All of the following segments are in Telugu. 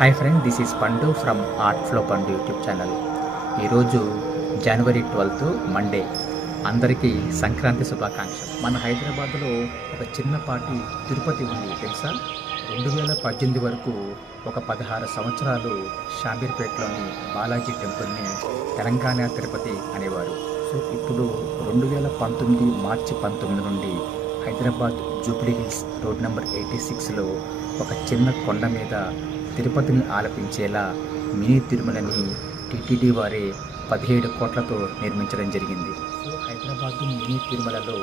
హాయ్ ఫ్రెండ్, దిస్ ఈస్ పండు ఫ్రమ్ ఆర్ట్ ఫ్లో పండు యూట్యూబ్ ఛానల్. ఈరోజు జనవరి 12 మండే. అందరికీ సంక్రాంతి శుభాకాంక్షలు. మన హైదరాబాద్లో ఒక చిన్నపాటి తిరుపతి ఉంది తెలుసా. 2018 వరకు ఒక 16 సంవత్సరాలు షామీర్పేటలోని బాలాజీ టెంపుల్ని తెలంగాణ తిరుపతి అనేవారు. సో ఇప్పుడు 2019 మార్చి 19 నుండి హైదరాబాద్ జూబ్లీ హిల్స్ రోడ్ నెంబర్ 86లో ఒక చిన్న కొండ మీద తిరుపతిని ఆలపించేలా మినీ తిరుమలని టీటీడీ వారే 17 కోట్లతో నిర్మించడం జరిగింది. సో హైదరాబాద్ మినీ తిరుమలలో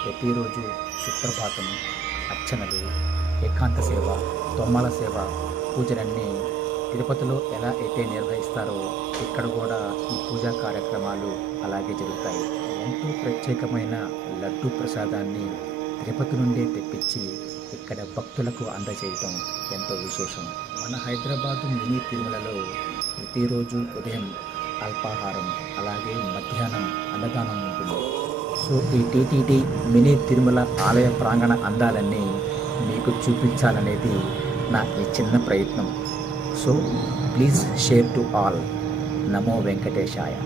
ప్రతిరోజు సుప్రభాతం, అర్చనలు, ఏకాంత సేవ, తొమ్మల సేవ, పూజలన్నీ తిరుపతిలో ఎలా అయితే నిర్వహిస్తారో ఇక్కడ కూడా ఈ పూజా కార్యక్రమాలు అలాగే జరుగుతాయి. ఎంతో ప్రత్యేకమైన లడ్డు ప్రసాదాన్ని తిరుపతి నుండే తెప్పించి ఇక్కడ భక్తులకు అందజేయటం ఎంతో విశేషం. మన హైదరాబాద్ మినీ తిరుమలలో ప్రతిరోజు ఉదయం అల్పాహారం, అలాగే మధ్యాహ్నం అన్నదానం ఉంటుంది. సో ఈ టీటీడీ మినీ తిరుమల ఆలయ ప్రాంగణ అందాలన్నీ మీకు చూపించాలనేది నా ఈ చిన్న ప్రయత్నం. So please share to all. Namo Venkatesaya.